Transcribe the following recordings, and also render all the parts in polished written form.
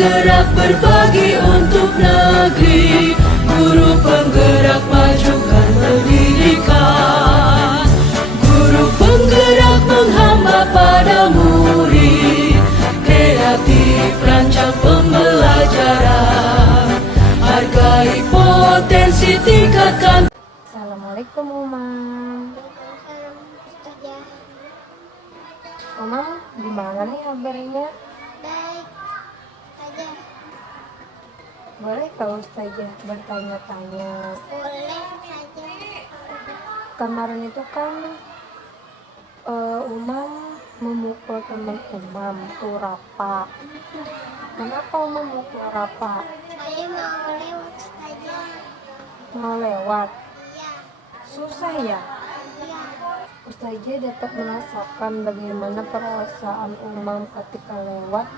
bergerak berbagi untuk negeri, guru penggerak majukan pendidikan, guru penggerak menghamba pada murid, kreatif rancang pembelajaran, hargai potensi tingkatkan. Assalamualaikum Umam. Umam, gimana nih kabarnya? Baik aja. Boleh kalau Ustazah bertanya-tanya? Boleh saja. Kemarin itu kan Umam memukul teman Umam tuh Rafa. Kenapa Umam memukul Rafa? Saya mau lewat saja. Mau lewat? Iya. Susah ya? Iya. Ustazah dapat merasakan bagaimana perasaan Umam ketika lewat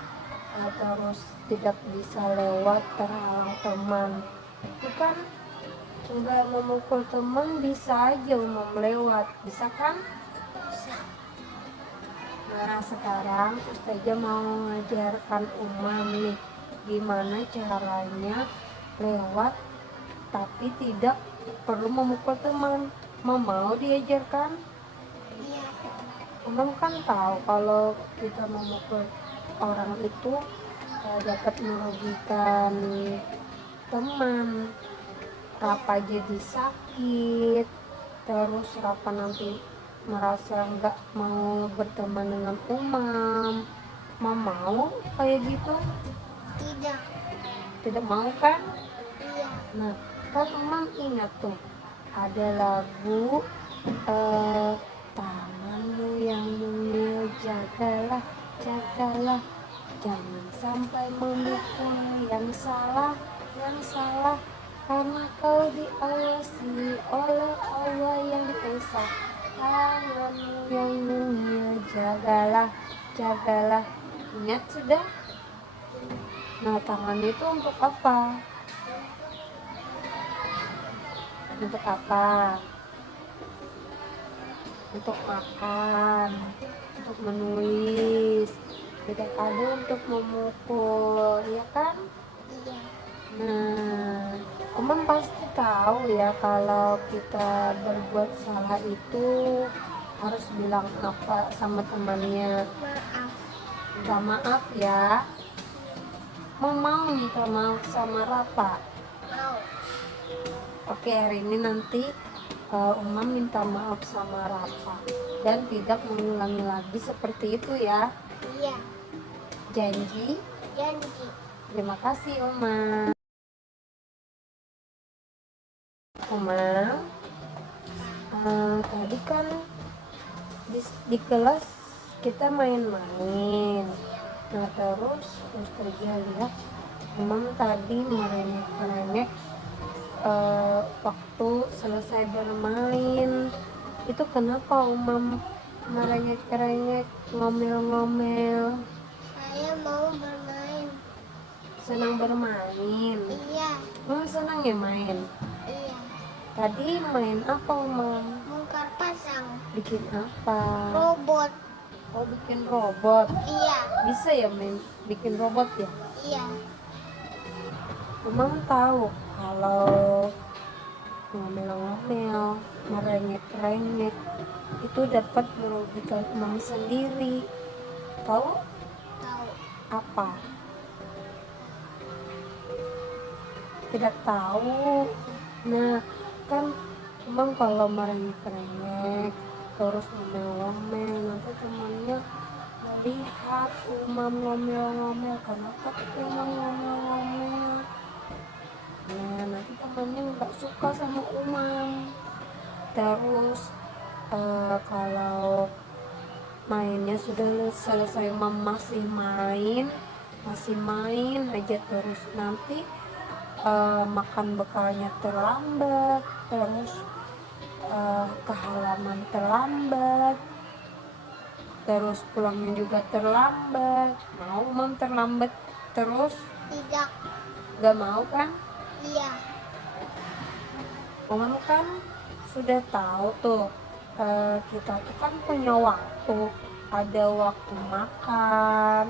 terus tidak bisa lewat terhalang teman. Itu kan nggak memukul teman, bisa aja Umam lewat, bisa kan? Nah sekarang Ustazah mau mengajarkan Umam nih gimana caranya lewat tapi tidak perlu memukul teman. Mau diajarkan? Iya. Umam kan tahu kalau kita memukul orang itu dapat merugikan teman. Rafa jadi sakit, terus Rafa nanti merasa nggak mau berteman dengan Umam. Mau kayak gitu? Tidak. Tidak mau kan? Iya. Nah kan Umam ingat tuh ada lagu tanganmu yang mungil jagalah, jagalah, jangan sampai memukul yang salah, karena kau diawasi oleh Allah yang esa. Tanganmu yang mungil jagalah, jagalah. Ingat sudah? Nah tangan itu untuk apa? Untuk apa? Untuk makan, untuk menulis, tidak ada untuk memukul, ya kan? Iya. Nah, Umam pasti tahu ya kalau kita berbuat salah itu harus bilang apa sama temannya. Maaf. Minta maaf ya. Mau minta maaf sama Rafa. Mau. Oke, hari ini nanti Umam minta maaf sama Rafa dan tidak mengulangi lagi seperti itu ya. Iya. Janji? Janji. Terima kasih Umam. Umam, tadi kan di kelas kita main-main. Nah terus Ustazah lihat Umam tadi merengek-rengek waktu selesai bermain. Itu kenapa Umam merengek-rengek, ngomel-ngomel? Saya mau bermain. Senang bermain? Iya. Senang ya main? Iya. Tadi main apa Umam? Bongkar pasang. Bikin apa? Robot. Oh bikin robot. Iya. Bisa ya main bikin robot ya? Iya. Umam tahu kalau ngomel-ngomel, merengek-rengek itu dapat merugikan Umam sendiri. Tahu Tahu. apa? Tidak tahu. Nah kan Umam kalau merengek-rengek terus ngomel-ngomel, nanti temannya melihat Umam ngomel-ngomel, kenapa Umam ngomel-ngomel. Nah nanti temannya nggak suka sama Umam. Terus kalau mainnya sudah selesai, Umam masih main aja terus, nanti makan bekalnya terlambat, terus ke halaman terlambat, terus pulangnya juga terlambat. Mau Umam terlambat terus? Tidak. Gak mau kan? Iya. Umam kan sudah tahu tuh kita tuh kan punya waktu, ada waktu makan,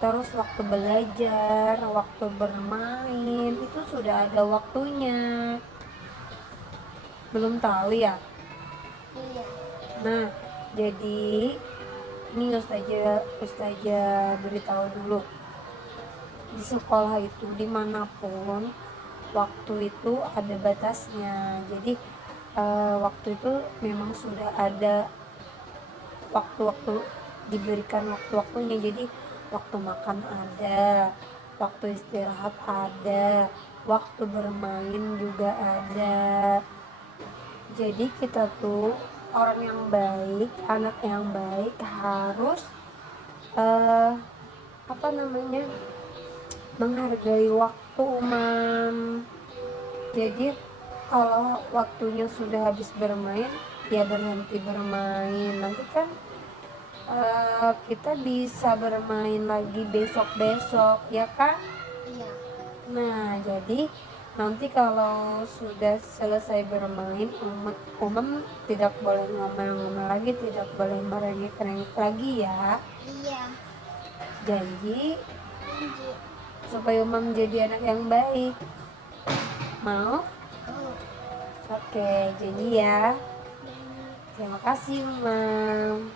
terus waktu belajar, waktu bermain itu sudah ada waktunya. Belum tahu ya? Iya. Nah, jadi ini Ustazah beritahu dulu. Di sekolah itu dimanapun waktu itu ada batasnya. Jadi waktu itu memang sudah ada waktu-waktu, diberikan waktu-waktunya. Jadi waktu makan ada, waktu istirahat ada, waktu bermain juga ada. Jadi kita tuh orang yang baik, anak yang baik harus apa namanya, menghargai waktu, Umam. Jadi kalau waktunya sudah habis bermain, ya berhenti bermain. Nanti kan kita bisa bermain lagi besok-besok, ya kan? Iya. Nah, jadi nanti kalau sudah selesai bermain, Umam tidak boleh ngomel-ngomel lagi, tidak boleh merengek-rengek lagi ya. Iya. Janji Lanjut. supaya Umam jadi anak yang baik. Mau? Oh. Oke, jadi ya. Terima kasih, Umam.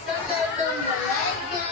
Sebelum belajar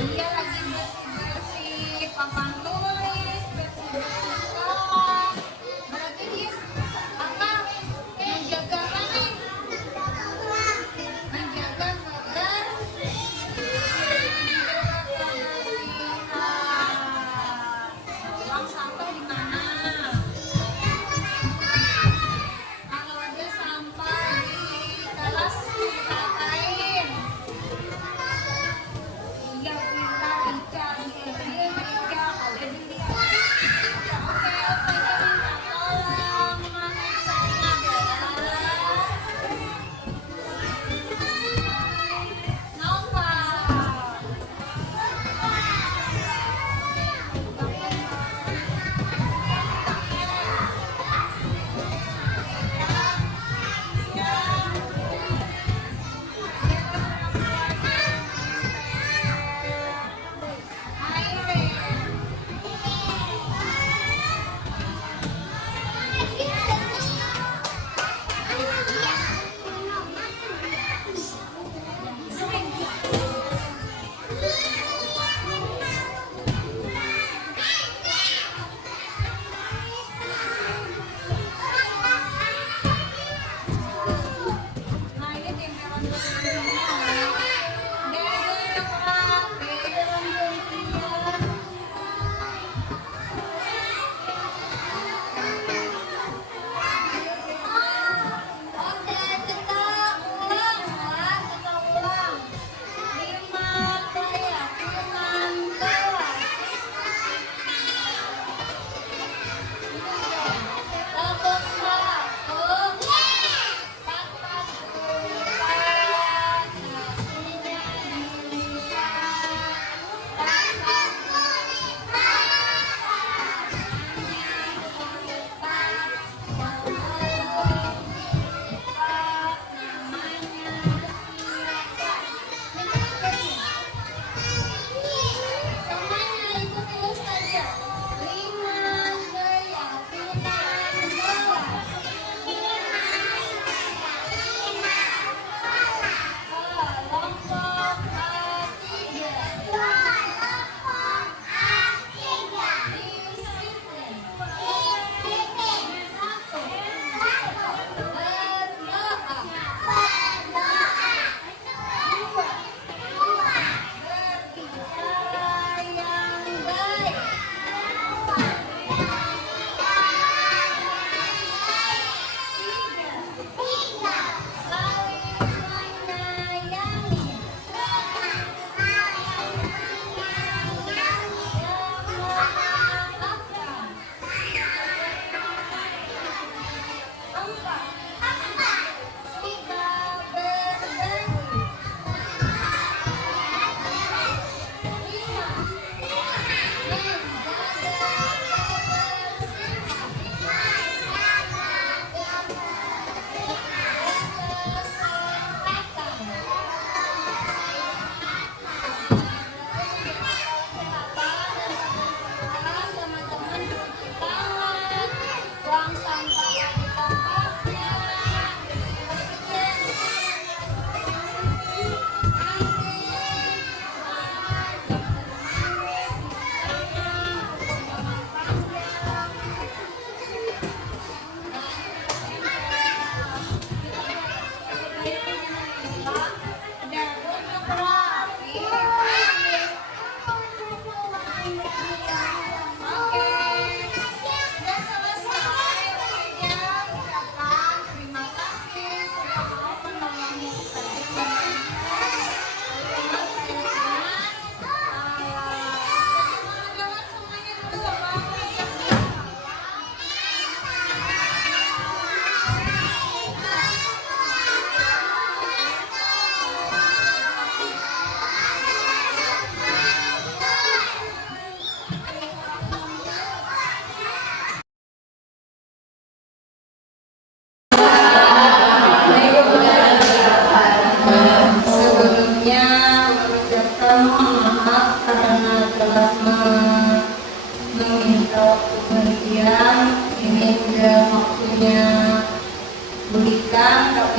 Iya lagi bersih-bersih papan tulis, bersih-bersih sekolah.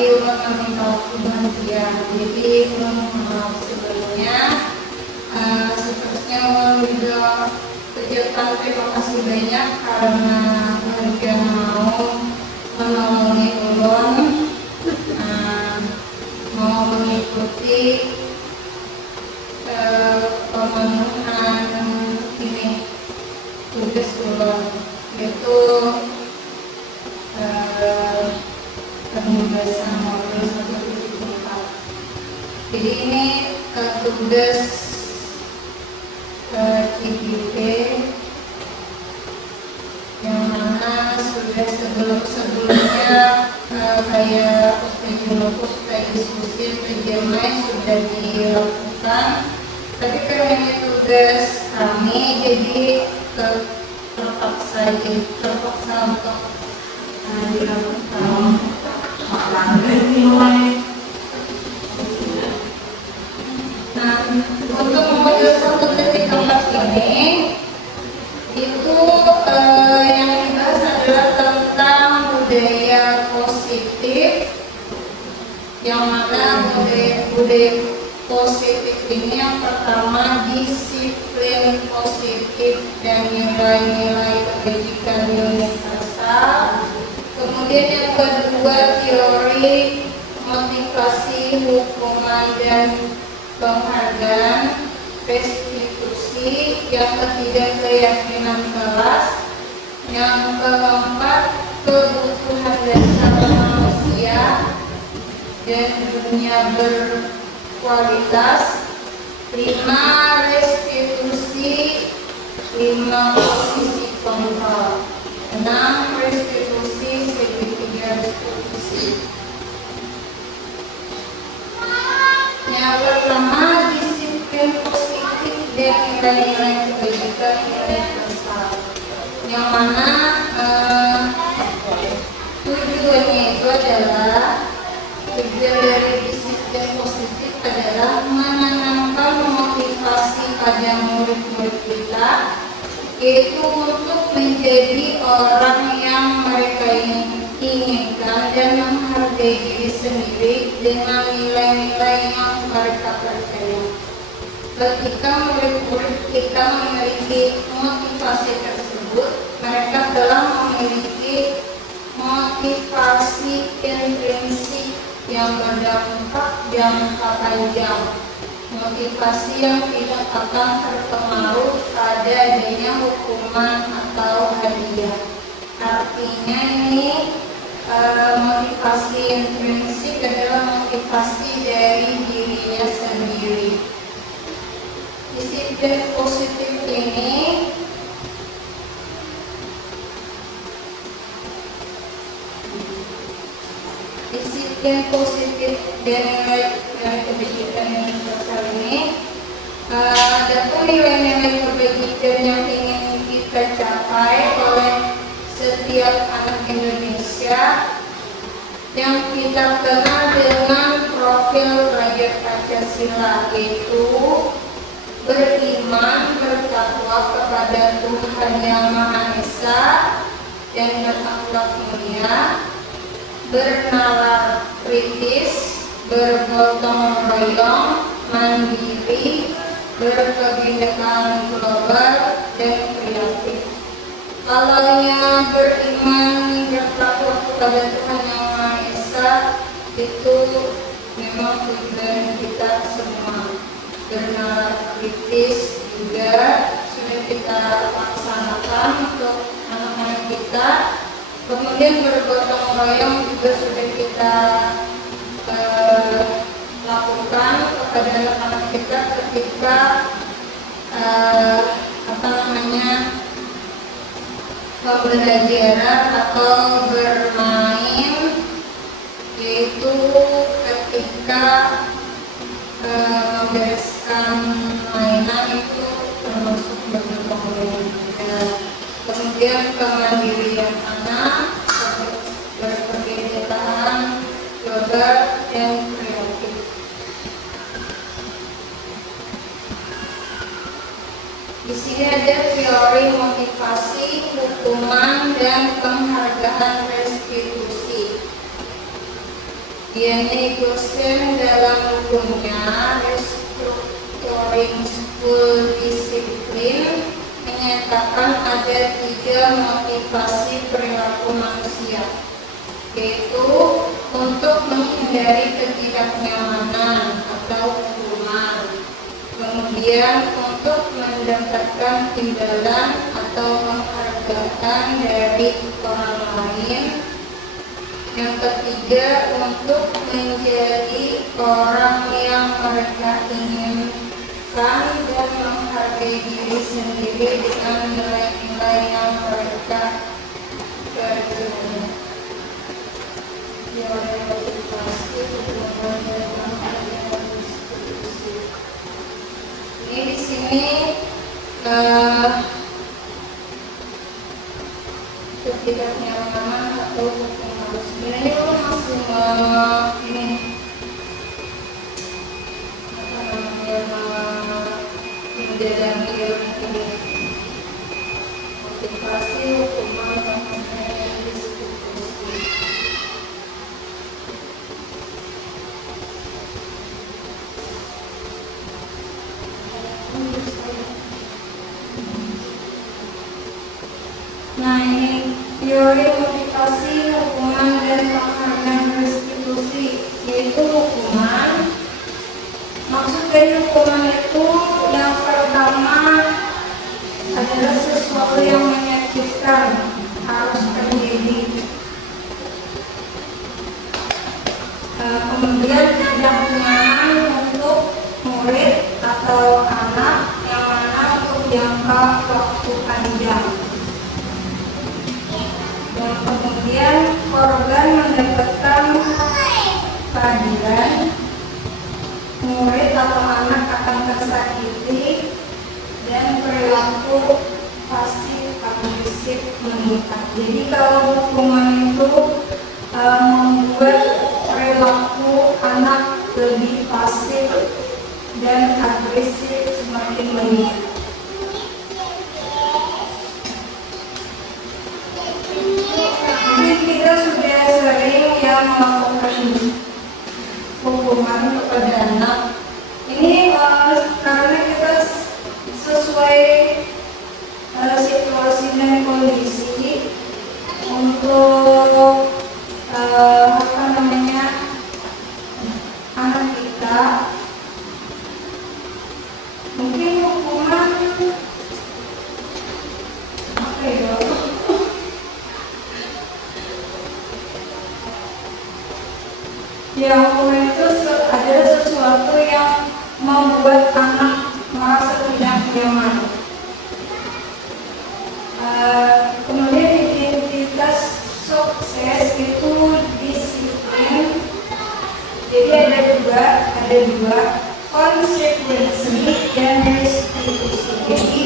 tapi ulang meminta waktu bahagia. Jadi ulang mohon maaf sebelumnya. Seterusnya ulang juga ucapkan terima kasih banyak karena bahagia mau menolongi ulun, mau mengikuti pemenuhan ini tugas ulun, yaitu penugasan modul 1.4. Jadi ini tugas CGP yang mana sudah sebelumnya kayak Ustaz diskusi PJMI sudah dilakukan, tapi karena ini tugas kami jadi terpaksa untuk dilakukan. Nah, untuk modul 1.4 ini itu yang dibahas adalah tentang budaya positif, yang mana budaya positif ini yang pertama disiplin positif dan nilai-nilai kebajikan universal. Kemudian yang kedua teori motivasi, hukuman dan penghargaan, restitusi. Yang ketiga keyakinan kelas. Yang keempat kebutuhan dasar manusia dan dunia berkualitas. 5 restitusi, 5 posisi kontrol. 6 restitusi, segitiga restitusi. Yang pertama disiplin positif dan nilai-nilai kebajikan universal, yang mana tujuannya itu adalah tujuan dari disiplin positif adalah menanamkan motivasi pada murid-murid kita, yaitu untuk menjadi orang yang mereka inginkan dan menghargai diri sendiri dengan nilai-nilai yang mereka percaya. Ketika murid-murid kita memiliki motivasi tersebut, mereka telah memiliki motivasi intrinsik yang berdampak jangka panjang, motivasi yang tidak akan terpengaruh pada adanya hukuman atau hadiah. Artinya ini motivasi intrinsik adalah motivasi dari dirinya sendiri. Disiplin positif ini dan nilai kebajikan universal ini ada pun nilai-nilai kebajikan yang ingin kita capai oleh setiap anak Indonesia yang kita kenal dengan profil pelajar Pancasila, yaitu beriman, bertakwa kepada Tuhan Yang Maha Esa dan berakhlak mulia, bernalar kritis, bergotong royong, mandiri, berkebinekaan global, dan kreatif. Kalau yang beriman, bertakwa kepada Tuhan Yang Maha Esa, itu memang tujuan kita semua. Bernalar kritis juga sudah kita laksanakan untuk anak-anak kita. Kemudian bergotong royong juga sudah kita lakukan kepada anak-anak kita ketika pembelajaran atau bermain, yaitu ketika membereskan mainan itu termasuk bergotong royong. Kemudian kemandirian anak, berkebinekaan global dan kreatif. Di sini ada teori motivasi, hukuman, dan penghargaan restitusi. Yeni Gusten dalam bukunya Restructuring School Discipline menyatakan ada 3 motivasi perilaku manusia, yaitu untuk menghindari ketidaknyamanan atau hukuman, kemudian untuk mendapatkan imbalan atau penghargaan dari orang lain, yang ketiga untuk menjadi orang yang mereka inginkan dan menghargai diri sendiri dengan nilai-nilai yang mereka percaya. Ini di sini ketidaknyamanan atau hukuman. Sebenarnya itu masih ini menjalani ilmu motivasi hukuman yang diskusi. Nah, ini teori motivasi hukuman dan penghargaan restitusi, yaitu hukuman. Maksud dari hukuman itu yang pertama adalah sesuatu yang menyakitkan harus terjadi. Kemudian tidak nyaman untuk murid atau anak yang mana untuk jangka waktu panjang. Dan kemudian korban mendapatkan keadilan, murid atau anak akan tersakiti, dan perilaku pasif agresif meningkat. Jadi kalau hukuman itu membuat perilaku anak lebih pasif dan agresif semakin meningkat. Mungkin kita sudah sering yang melakukan hukuman kepada anak. Ini karena kita sesuai situasi dan kondisi untuk anak kita. Mungkin hukuman apa ya? Yang hukuman itu adalah sesuatu yang membuat anak merasa tidak nyaman. Kemudian identitas sukses itu disiplin. Jadi ada dua konsekuensi dan restitusi. Jadi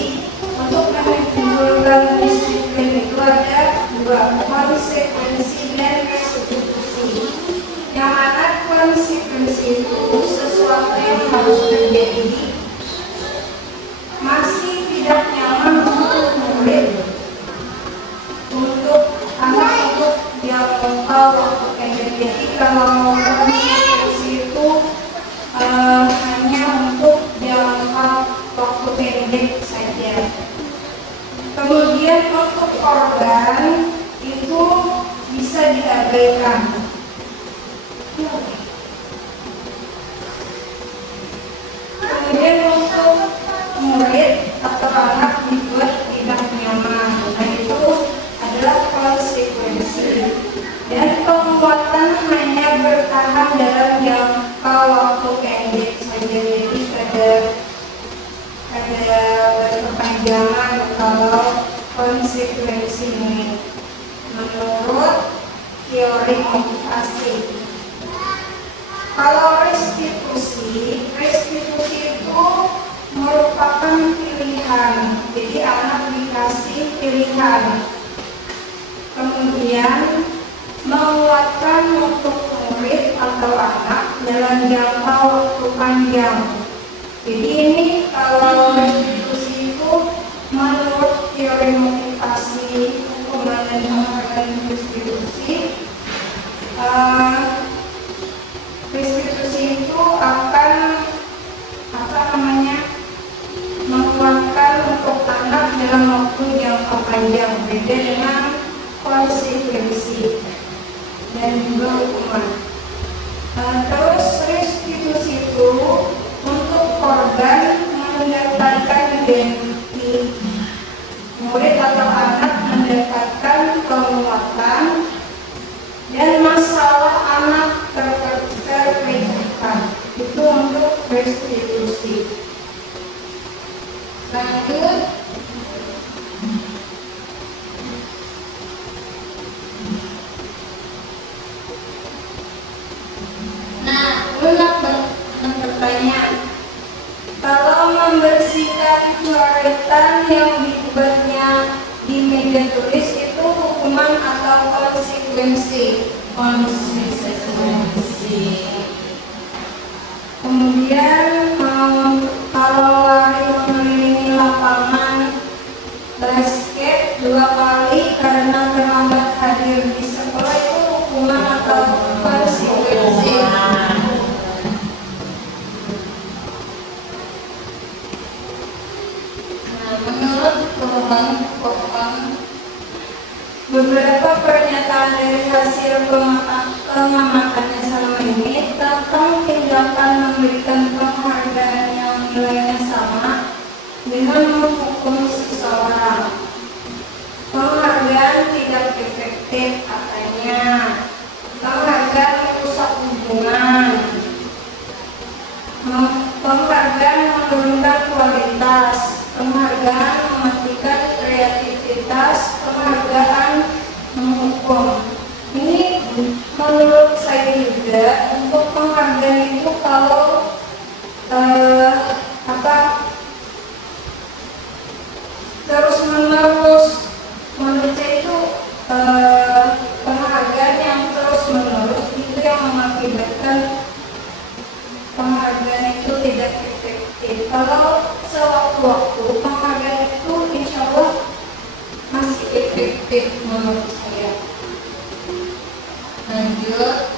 untuk menimbulkan disiplin itu ada dua, konsekuensi dan restitusi. Yang mana konsekuensi itu sesuatu yang harus terjadi, masih tidak nyaman untuk murid, untuk anak, untuk yang lokal waktu pendek. Jadi kalau konsekuensi itu hanya untuk jangka waktu pendek saja. Kemudian untuk korban itu bisa diabaikan. Kemudian untuk murid atau anak dibuat tidak nyaman, nah itu adalah konsekuensi. Dan penguatan hanya bertahan dalam jangka waktu pendek saja, jadi ada berkepanjangan kalau konsekuensi ini menurut teori motivasi. Kalau restitusi itu merupakan pilihan. Jadi anak dikasih pilihan. Kemudian menguatkan untuk murid atau anak dalam jangka waktu panjang. Jadi ini kalau restitusi itu menurut teori motivasi hukuman dan penghargaan restitusi panjang, beda dengan konsekuensi dan juga hukuman. Terus restitusi itu untuk korban mendapatkan ganti, murid atau anak mendapatkan penguatan, dan masalah anak terpecahkan. Itu untuk restitusi. Lanjut. Nah, ulang pertanyaan. Kalau membersihkan coretan yang dibuatnya di meja tulis itu hukuman atau konsekuensi? Konsekuensi. Kemudian kalau lari mengelilingi lapangan basket 2 kali karena terlambat hadir di sekolah itu hukuman atau konsekuensi? Nah, menurut korban, beberapa pernyataan dari hasil pengamatannya selama ini tentang tindakan memberikan penghargaan yang nilainya sama dengan menghukum seseorang. Penghargaan tidak efektif katanya. Penghargaan merusak hubungan. Penghargaan menurunkan kualitas. Penghargaan mematikan kreativitas. Penghargaan menghukum. Ini menurut saya juga untuk penghargaan itu kalau terus menerus, menurut saya itu penghargaan yang terus menerus itu yang mengakibatkan penghargaan itu tidak efektif. Kalau sewaktu-waktu penghargaan itu insya Allah masih efektif menurut saya. Lanjut.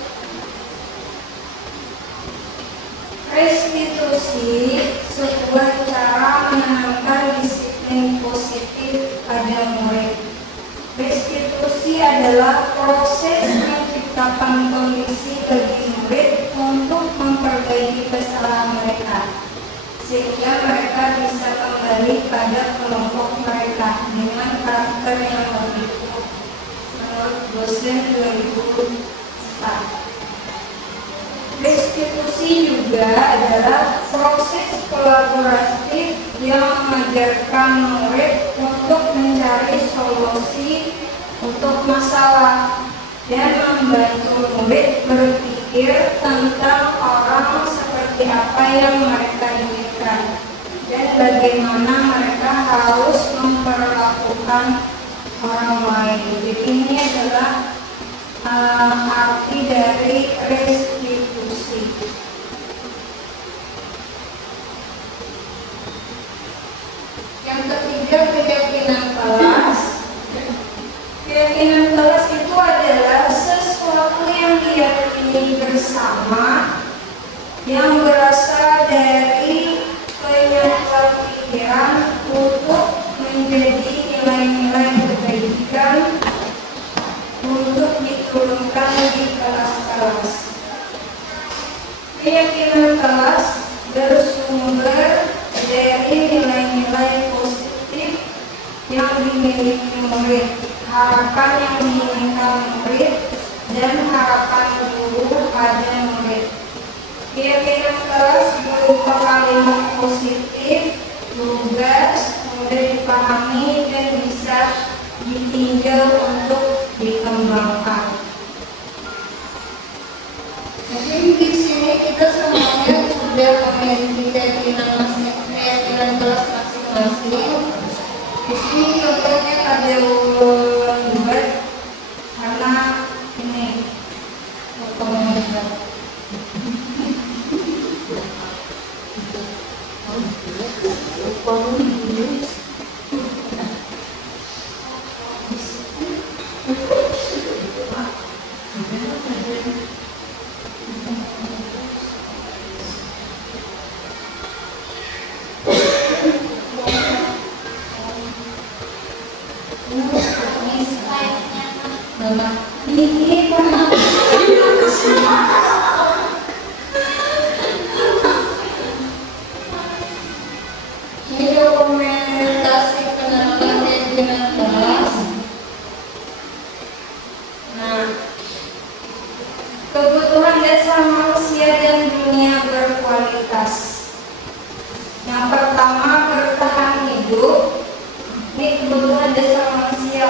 Restitusi sebuah cara menanamkan disiplin positif pada murid. Restitusi adalah proses menciptakan kondisi bagi murid untuk memperbaiki kesalahan mereka, sehingga mereka bisa kembali pada kelompok mereka dengan karakter yang lebih baik. Menurut dosen 2004. Restitusi juga adalah proses kolaboratif yang mengajarkan murid untuk mencari solusi untuk masalah dan membantu murid berpikir tentang orang seperti apa yang mereka inginkan dan bagaimana mereka harus memperlakukan orang lain. Jadi ini adalah arti dari restitusi. Yang ketiga, keyakinan kelas. Keyakinan kelas itu adalah sesuatu yang diyakini bersama yang berasal dari penyatuan pikiran untuk menjadi nilai-nilai kebaikan untuk diturunkan di kelas-kelas. Keyakinan kelas bersumber dari nilai-nilai positif yang dimiliki murid, harapan yang diinginkan murid, dan harapan guru pada murid. Keyakinan kelas berupa kalimat positif, lugas, mudah dipahami, dan bisa ditinjau untuk dikembangkan. Jadi di sini kita semuanya sudah memiliki keyakinan kelas masing-masing. Di sini contohnya ada buat karena ini pengumuman. sih, Pak? Ini dokumentasi penerapan manajemen kelas. Nah, kebutuhan dasar manusia dan dunia berkualitas. Yang pertama, bertahan hidup. Ini kebutuhan dasar manusia.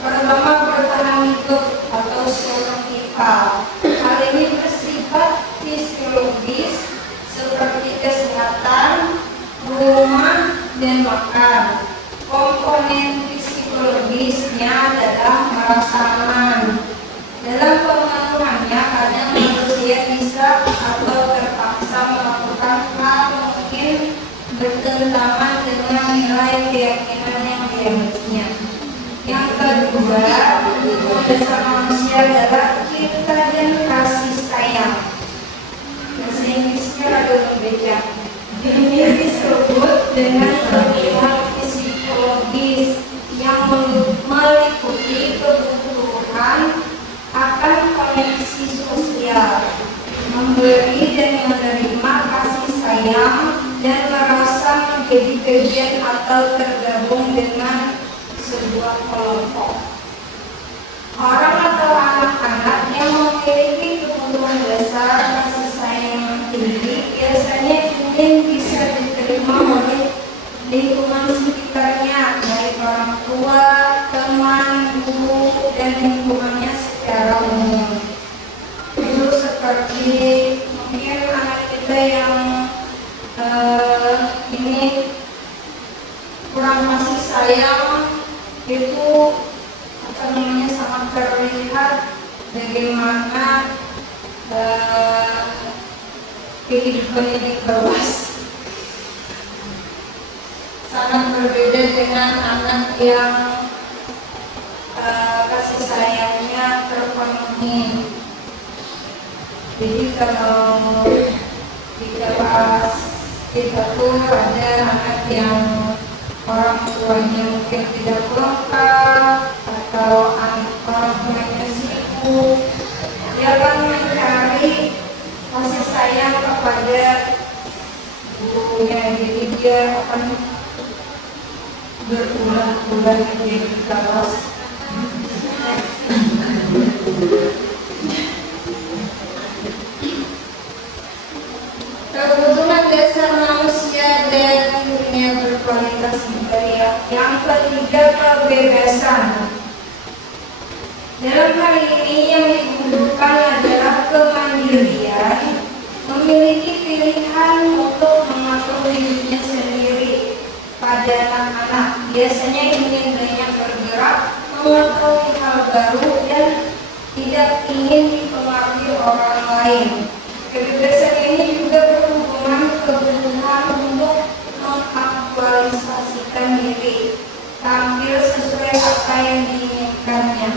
Pertama, bertahan hidup atau survival. Hal ini bersifat fisiologis seperti kesehatan, rumah, dan makan. Komponen psikologisnya adalah merasa aman. Dalam pemenuhannya, kadang manusia bisa atau terpaksa melakukan hal mungkin bertentangan dengan nilai keyakinan yang dimilikinya. Yang kedua, kebutuhan dasar manusia adalah cinta dan kasih sayang. Bahasa Inggrisnya agak berbeda. Ini disebut dengan kebutuhan psikologis yang meliputi kebutuhan akan koneksi sosial, memberi dan menerima kasih sayang, dan merasa menjadi bagian atau tergabung dengan sebuah kelompok. Orang atau anak-anak yang memiliki kebutuhan dasar kasih sayang yang tinggi biasanya ingin bisa diterima oleh lingkungan sekitarnya, baik orang tua, teman, guru, dan lingkungannya secara umum. Itu seperti mungkin anak kita yang ini kurang kasih sayang, itu apa namanya sangat terlihat bagaimana kehidupannya di kelas. Sangat berbeda dengan anak yang kasih sayangnya terpenuhi. Jadi kalau di kelas kita tuh ada anak yang orang tuanya mungkin tidak lengkap atau orang tuanya sibuk, dia akan mencari kasih sayang kepada gurunya. Jadi dia akan berulang-ulang di kelas. Kebutuhan dasar manusia dan dunia berkualitas budaya. Yang ketiga, kebebasan. Dalam hal ini yang dibutuhkan adalah kemandirian, memiliki pilihan untuk mengatur dirinya sendiri. Pada anak-anak biasanya ingin banyak bergerak, mengetahui hal baru, dan tidak ingin dipengaruhi orang lain. Kebebasan ini juga berhubungan kebutuhan untuk mengaktualisasikan diri, tampil sesuai apa yang diinginkannya.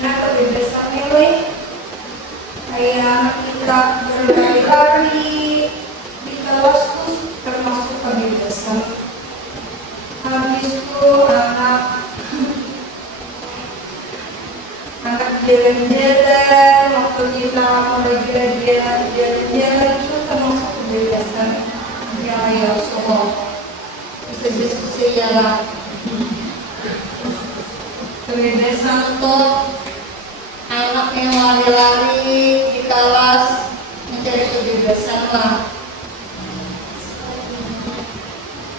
Nah, kebebasan milih kayak kita berlari-lari di kelas itu termasuk kebebasan. Habis itu anak jalan-jalan, waktu kita mulai jalan-jalan itu termasuk kebebasan yang ya semua bisa diskusi jalan. Kebebasan untuk anak yang lari-lari di kelas mencari kebebasan lah.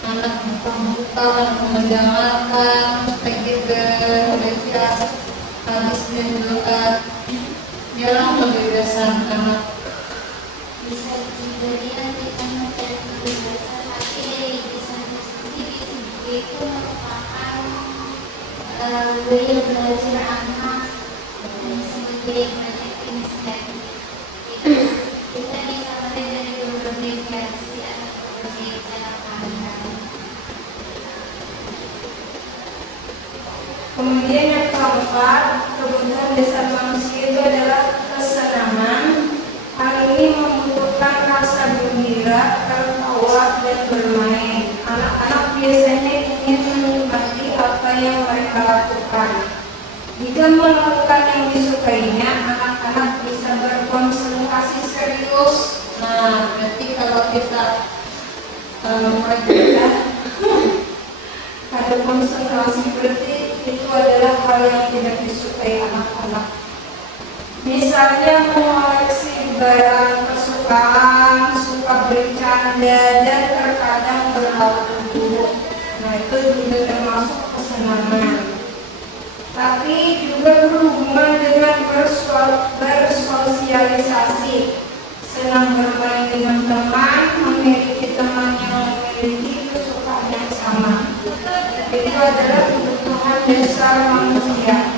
Anak buka-buka, anak mendengarkan, pergi baca, habis dan doa. Jalan kebebasan anak. Bisa diberikan kita mencari kebebasan, tapi bisa diskusi itu merupakan gaya belajar anak dan sebagai banyak inisiatif. Kita bisa melihat dari berbagai versi atau berbagai cara pandang. Kemudian yang keempat, kebutuhan dasar manusia itu adalah kesenangan. Hal ini membutuhkan rasa gembira, tertawa, dan bermain. Anak-anak biasanya ingin menikmati apa yang mereka lakukan. Jika melakukan yang anak-anak. Misalnya mengoleksi barang kesukaan, suka bercanda, dan terkadang berlaku buruk. Nah, itu juga termasuk kesenangan. Tapi juga berhubungan dengan bersosialisasi, senang bermain dengan teman, memiliki teman yang memiliki kesukaan yang sama. Itu adalah kebutuhan dasar manusia.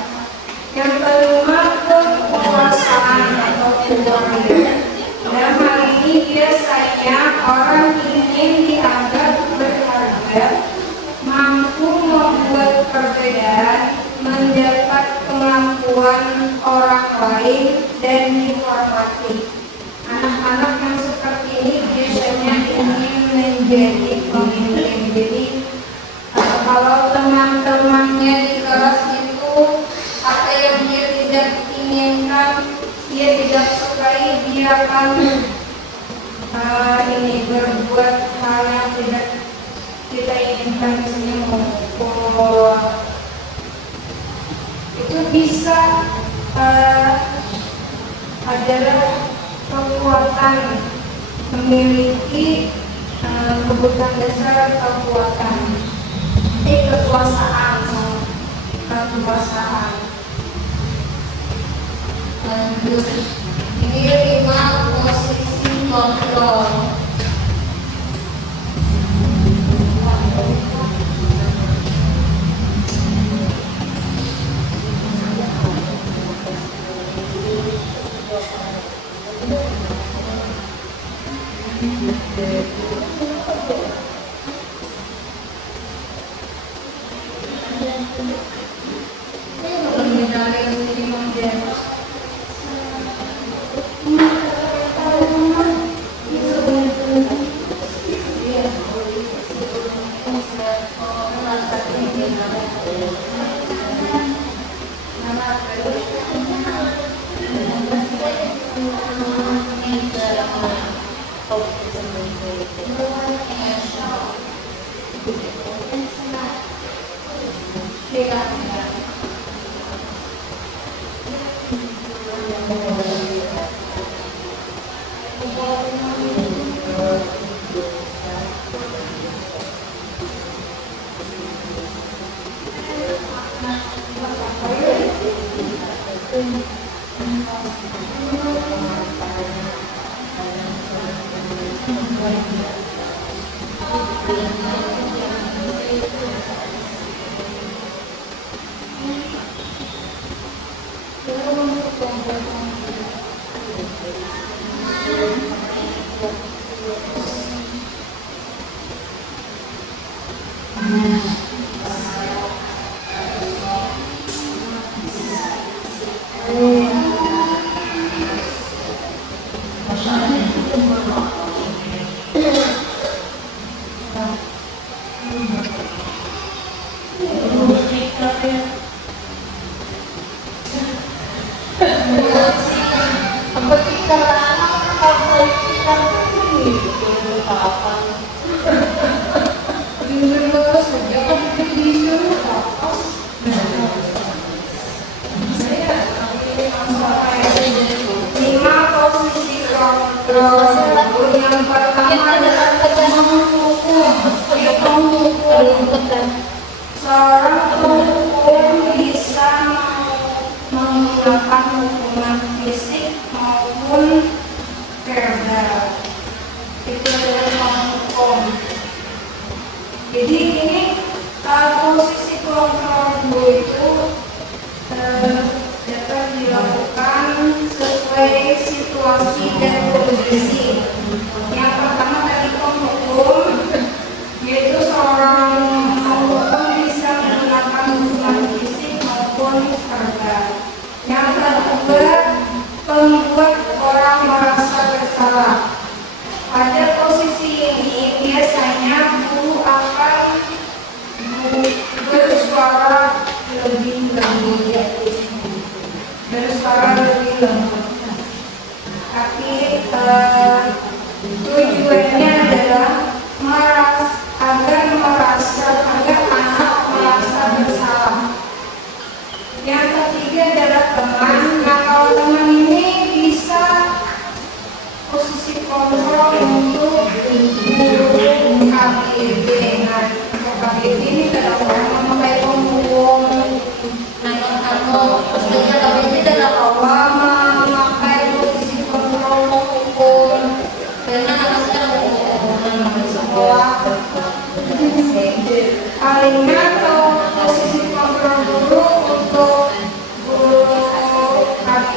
Yang kelima, kekuasaan atau kekuasaan. Dalam hal ini biasanya orang ingin dianggap berharga, mampu membuat perbedaan, mendapat kemampuan orang lain, dan dihormati. Anak-anak yang seperti ini biasanya ingin menjadi pemimpin. Jadi kalau teman-temannya di kelas itu apa yang dia tidak inginkan, dia tidak sukai, dia akan berbuat hal yang tidak kita inginkan, misalnya memukul. Itu bisa adalah kekuatan, memiliki kebutuhan dasar kekuatan, kekuasaan. Lanjut, ini 5 posisi kontrol. Yang pertama adalah menghukum. Seorang penghukum bisa menggunakan hukuman fisik maupun verbal. Itu adalah menghukum. Jadi ini posisi kontrol itu dapat dilakukan sesuai situasi dan kondisi. Yang pertama tadi penghukum, yaitu seorang penghukum bisa menggunakan hukuman fisik maupun verbal. Yang kedua, membuat orang merasa bersalah. Pada posisi ini biasanya guru akan bersuara lebih lembut, tapi tujuannya adalah agar anak merasa bersalah. Yang ketiga adalah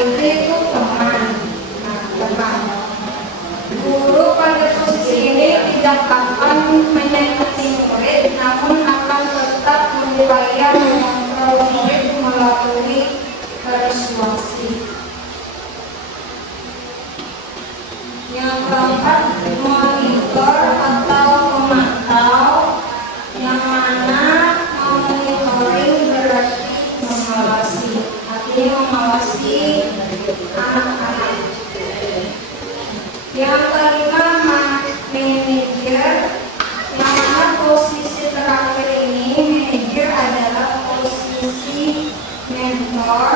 itu teman. Nah, teman. Guru pada posisi ini tidak akan menyakiti murid, namun akan tetap membayar mengontrol murid melalui persuasi. Yang keempat, monitor atau memantau, yang mana monitoring berarti mengawasi, artinya mengawasi anak-anak. Yang kelima, manajer, yang mana posisi terakhir ini manajer adalah posisi mentor,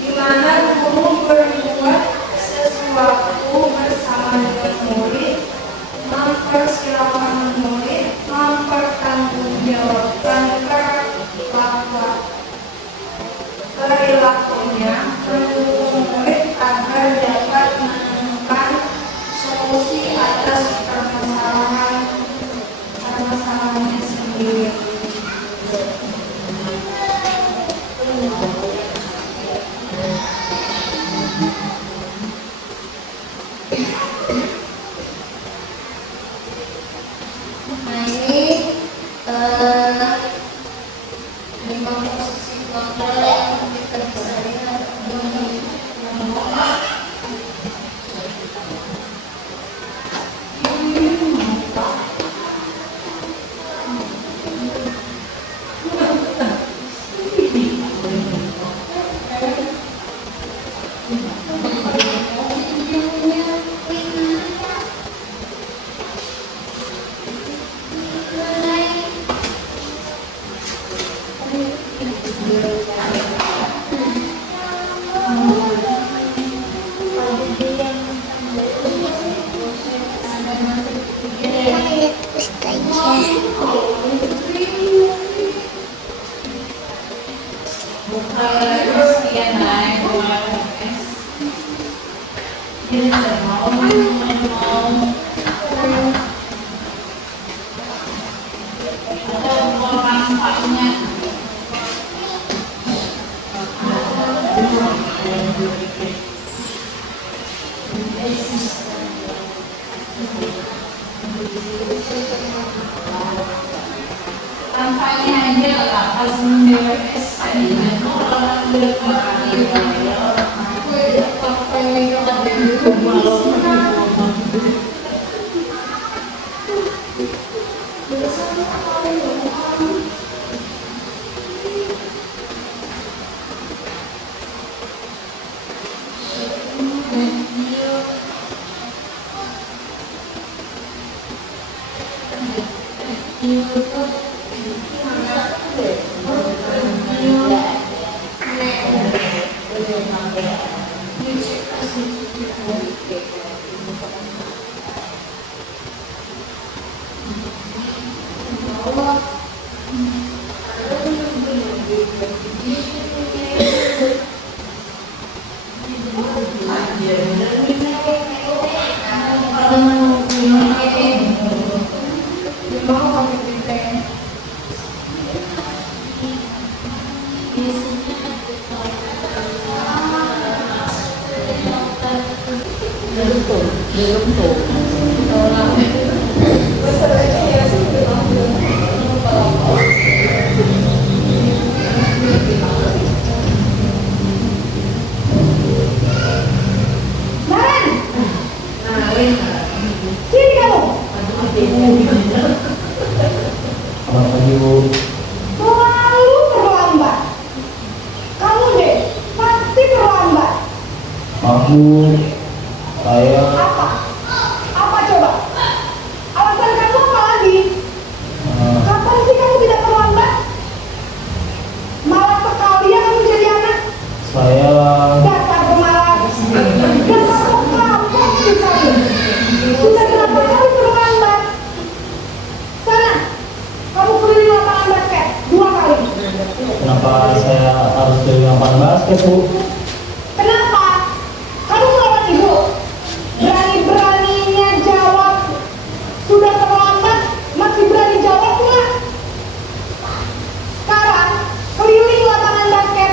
di mana guru berbuat sesuatu bersama dengan murid, mempersilahkan murid, mempertanggungjawabkan perilakunya, mendukung murid agar dapat menemukan solusi atas permasalahannya sendiri. Nah ini 5 posisi kontrol yang kita bisa lihat di tampaknya aja lah pas beres Selalu terlambat. Kamu deh pasti terlambat. Aku, saya, Apa? Apa coba? Alasan kamu apa lagi? Kapan sih kamu tidak terlambat? Malas sekali ya kamu jadi anak. saya, Dasar pemalas. Dasar pengapok sih kamu. Sudah berapa kali terlambat? Sana, kamu keliling lapangan basket 2 kali. kenapa saya harus dari lapangan basket, Bu? Kenapa? Kamu melawan ibu. Berani-beraninya jawab. Sudah terlambat, masih berani jawab nggak? Sekarang keliling lapangan basket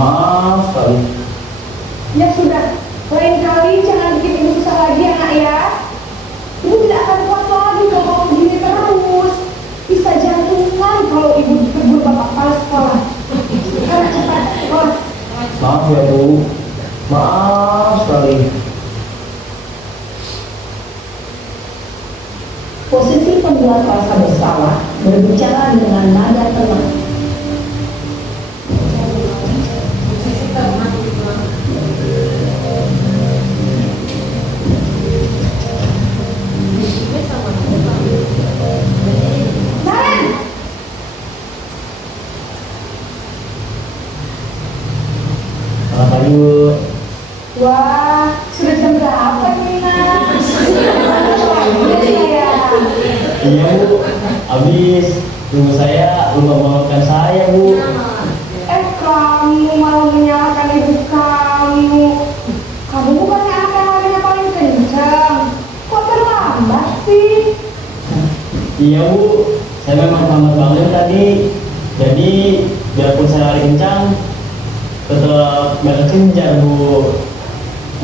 Maaf sekali. Ya sudah, lain kali jangan bikin ibu susah lagi ya nak ya. Ibu tidak akan kuat lagi kalau kamu begini terus. Bisa jantungan kalau ibu ditegur bapak kepala sekolah. Sekarang cepat, Ros. Maaf ya Bu. Maaf sekali. Posisi pembuat rasa bersalah berbicara dengan nada tenang. Naren, Selamat pagi Bu. wah sudah jam berapa nih nak? Ya. Iya Bu. Habis ibu saya lupa membangunkan saya Bu. Kamu malah menyalahkan ibu kamu. Kamu bukannya anak yang larinya paling kencang. Kok terlambat sih? Iya Bu. Saya memang lambat bangun tadi. Jadi biarpun saya lari kencang, tetap gak kekejar Bu.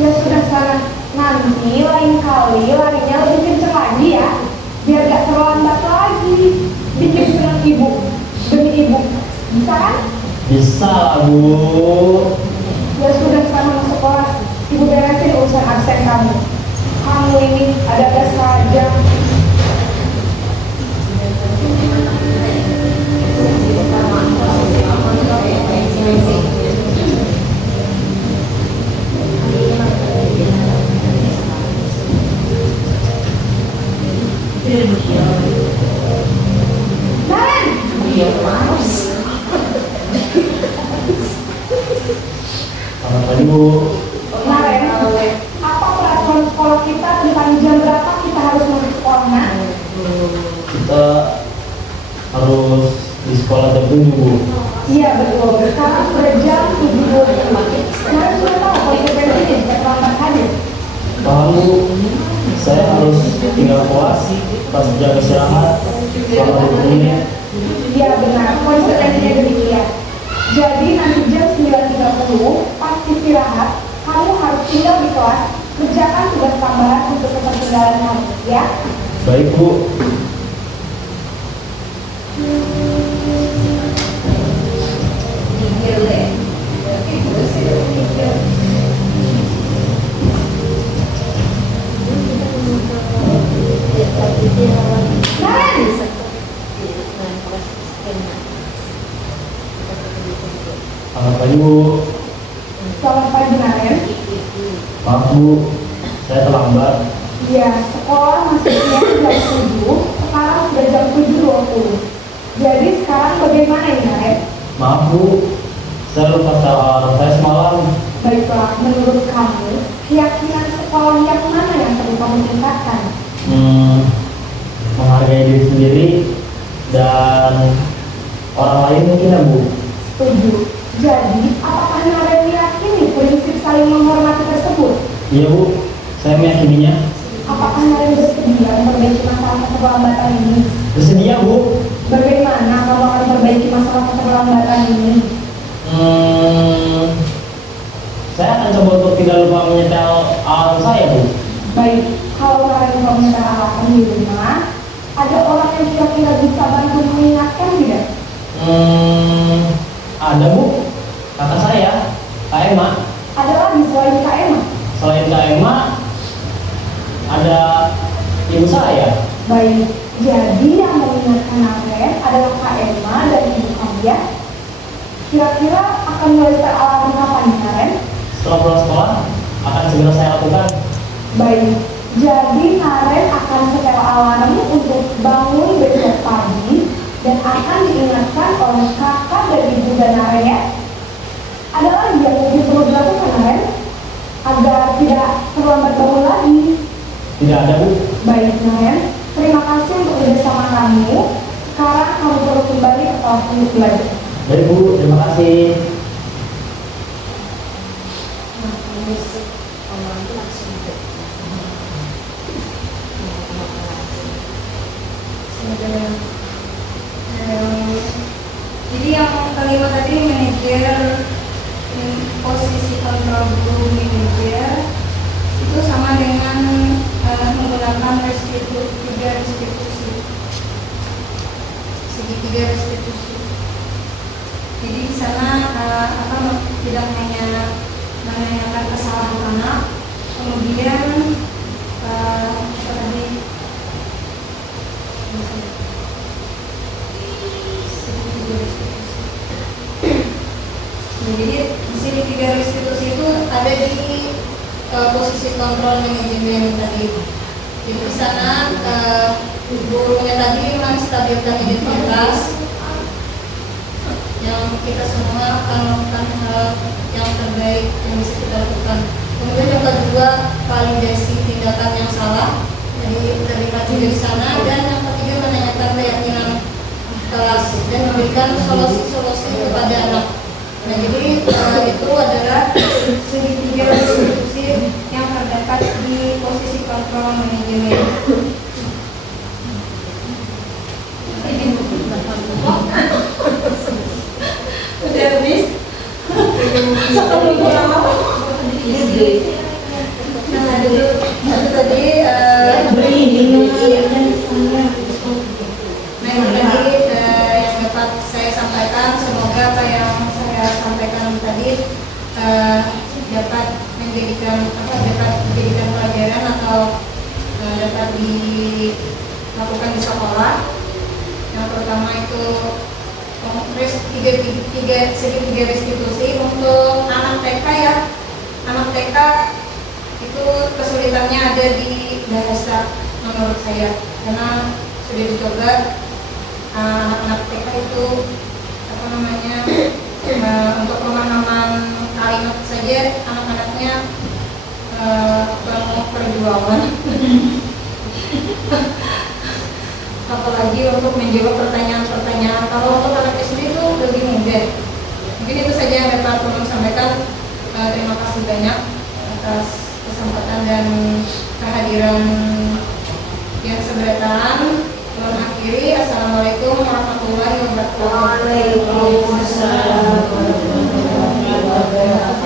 Ya sudah sana. Nanti lain kali larinya lebih kencang lagi ya. Biar gak terlambat lagi. Bikin senang ibu. Demi ibu. Bisa kan? Bisa Bu. Ya sudah sama masuk kelas. Ibu beresin urusan absen kamu. Kamu ini ada saja. Naren, Selamat pagi Bu. Naren, apa peraturan sekolah kita tentang jam berapa kita harus masuk sekolah nak? Kita harus di sekolah jam 7 Bu. Iya betul. Sekarang sudah jam 7.25. Naren sudah tahu konsekuensinya jika terlambat hadir. Paham Bu. Saya harus tinggal kelas pas jam istirahat selama 20 menit. Iya benar, konsekuensinya demikian. Jadi nanti jam 9.30 pas istirahat, kamu harus tinggal di kelas, kerjakan tugas tambahan untuk ketertinggalan kamu, ya? Baik Bu. Naren, Selamat pagi Bu. selamat pagi Naren. Maaf Bu, saya terlambat. Iya, sekolah masuknya jam 7, sekarang sudah jam 7.20. Jadi sekarang bagaimana ini Naren? Maaf Bu, saya lupa alarm saya semalam. Baiklah, menurut kamu, keyakinan sekolah yang mana yang perlu kamu tingkatkan? Menghargai diri sendiri dan orang lain mungkin ya Bu. Setuju. Jadi, apakah Naren meyakini prinsip saling menghormati tersebut? Iya Bu, saya meyakininya. Apakah Naren bersedia memperbaiki masalah keterlambatan ini? Bersedia Bu. Bagaimana kamu akan memperbaiki masalah keterlambatan ini? Saya akan coba untuk tidak lupa menyetel alarm saya Bu. Baik, kalau Naren punya alarm di rumah, ada orang yang kira-kira bisa bantu mengingatkan tidak? Ada Bu, kakak saya, Kak Emma. Ada lagi selain Kak Emma? Selain Kak Emma, ada ibu saya. Baik, jadi yang mengingatkan Naren adalah Kak Emma dan ibu kamu ya? Kira-kira akan mulai start alarm kapan nih Naren? Setelah pulang sekolah, akan segera saya lakukan. Baik, jadi Naren akan setel alarm untuk bangun besok pagi dan akan diingatkan oleh kakak dan ibu dan Naren ya. Ada lagi yang mungkin perlu dilakukan Naren agar tidak terlambat bangun lagi. Tidak ada Bu. Baik Naren, terima kasih untuk kerjasama kamu. Sekarang kamu perlu kembali ke kelas untuk belajar. Baik Bu, terima kasih. Jadi yang kelima tadi manajer tidak hanya menanyakan kesalahan anak, kemudian apa tadi? Jadi di sini 3 restitusi itu ada di posisi kontrol manajemen tadi. Jadi di sana gurunya tadi menstabilkan identitas yang kita semua akan melakukan hal yang terbaik yang bisa kita lakukan. Kemudian yang kedua, validasi tindakan yang salah. Jadi terlibat juga di sana. Dan yang ketiga, menanyakan keyakinan kelas dan memberikan solusi-solusi kepada anak. Nah, jadi itu adalah segitiga institusi yang terdapat di posisi kontrol manajemen. Udah habis? Nah, dulu itu tadi yang dapat saya sampaikan. Semoga apa yang saya sampaikan tadi dapat menjadikan pelajaran atau dapat dilakukan di sekolah. Yang pertama itu segitiga restitusi untuk anak TK ya. Anak TK itu kesulitannya ada di bahasa menurut saya, karena sudah dicoba anak-anak TK itu untuk pemahaman kalimat saja anak-anaknya penuh perjuangan. Apalagi untuk menjawab pertanyaan-pertanyaan. Kalau untuk anak SD itu lebih mudah. Mungkin itu saja yang dapat saya sampaikan. Terima kasih banyak atas kesempatan dan kehadiran yang seberatan. Mohon akhiri. Assalamualaikum warahmatullahi wabarakatuh. Waalaikumsalam warahmatullahi wabarakatuh.